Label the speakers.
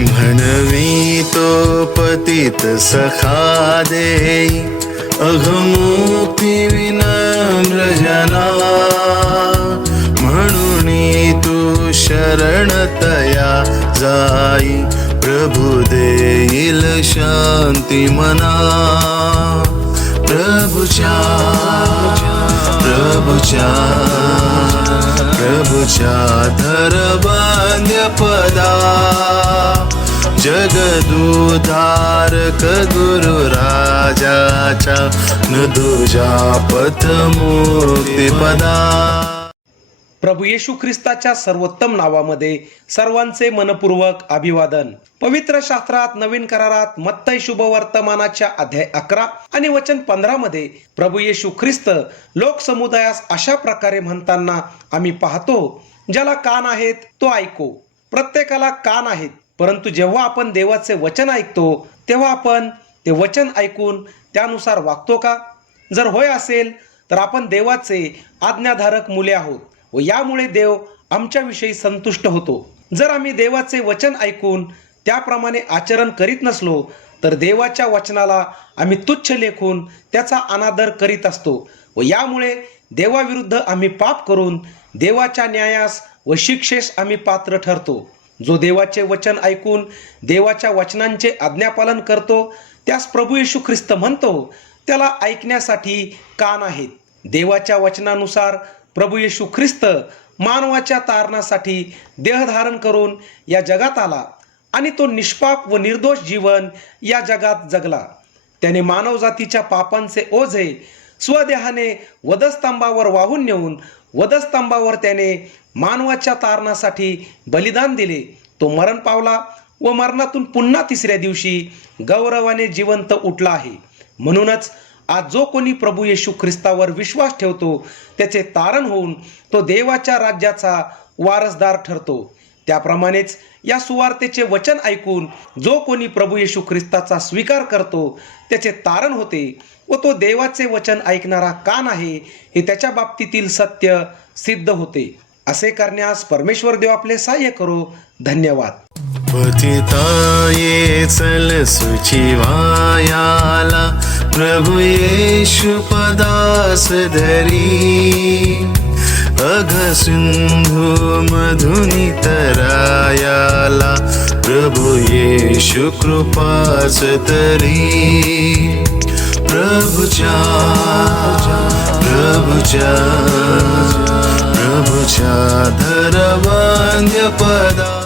Speaker 1: म्हणवी तो पतित सखा देई अघमुक्ती विनम्रजना म्हणून तू शरणतया जाई प्रभु देईल शांती मना. प्रभुच्या प्रभुच्या प्रभुच्या धरबंद्य पदा. दुधारक गुरु राजाच्या न दुजा पथ मुक्तिपदा
Speaker 2: प्रभू येशू ख्रिस्ताच्या सर्वोत्तम नावामध्ये सर्वांचे मनपूर्वक अभिवादन. पवित्र शास्त्रात नवीन करारात मत्तय शुभ वर्तमानाच्या अध्याय अकरा आणि वचन पंधरा मध्ये प्रभू येशू ख्रिस्त लोकसमुदायास अशा प्रकारे म्हणताना आम्ही पाहतो ज्याला कान आहेत तो ऐको. प्रत्येकाला कान आहेत परंतु जेव्हा आपण देवाचे वचन ऐकतो तेव्हा आपण ते वचन ऐकून त्यानुसार वागतो का? जर होय असेल तर आपण देवाचे आज्ञाधारक मुले आहोत व यामुळे देव आमच्याविषयी संतुष्ट होतो. जर आम्ही देवाचे वचन ऐकून त्याप्रमाणे आचरण करीत नसलो तर देवाच्या वचनाला आम्ही तुच्छ लेखून त्याचा अनादर करीत असतो व यामुळे देवाविरुद्ध आम्ही पाप करून देवाच्या न्यायास व शिक्षेस आम्ही पात्र ठरतो. जो देवाचे वचन ऐकून देवाच्या वचनांचे आज्ञापालन करतो त्यास प्रभू येशू ख्रिस्त म्हणतो त्याला ऐकण्यासाठी कान आहेत. देवाच्या वचनानुसार प्रभू येशू ख्रिस्त मानवाच्या तारणासाठी देहधारण करून या जगात आला आणि तो निष्पाप व निर्दोष जीवन या जगात जगला. त्याने मानवजातीच्या पापांचे ओझे स्वदेहाने वधस्तंभावर वाहून नेऊन वधस्तंभावर त्याने मानवाच्या तारणासाठी बलिदान दिले. तो मरण पावला व मरणातून पुन्हा तिसऱ्या दिवशी गौरवाने जिवंत उठला आहे. म्हणूनच आज जो कोणी प्रभू येशू ख्रिस्तावर विश्वास ठेवतो त्याचे तारण होऊन तो देवाच्या राज्याचा वारसदार ठरतो. त्याप्रमाणेच या सुवार्तेचे वचन ऐकून जो कोणी प्रभू येशू ख्रिस्ताचा स्वीकार करतो त्याचे तारण होते व तो देवाचे वचन ऐकणारा कान आहे हे त्याच्या बाबतीतील सत्य सिद्ध होते. असे करण्यास परमेश्वर देव आपले सहाय्य करो. धन्यवाद.
Speaker 1: पतिता ये चल सुचिवायाला प्रभु येशु पदास धरी. अघ सिंधु मधुनी तरायाला प्रभु येशु कृपास तरी प्रभुजा प्रभुजा प्रभुच्या धरवंद्य पदा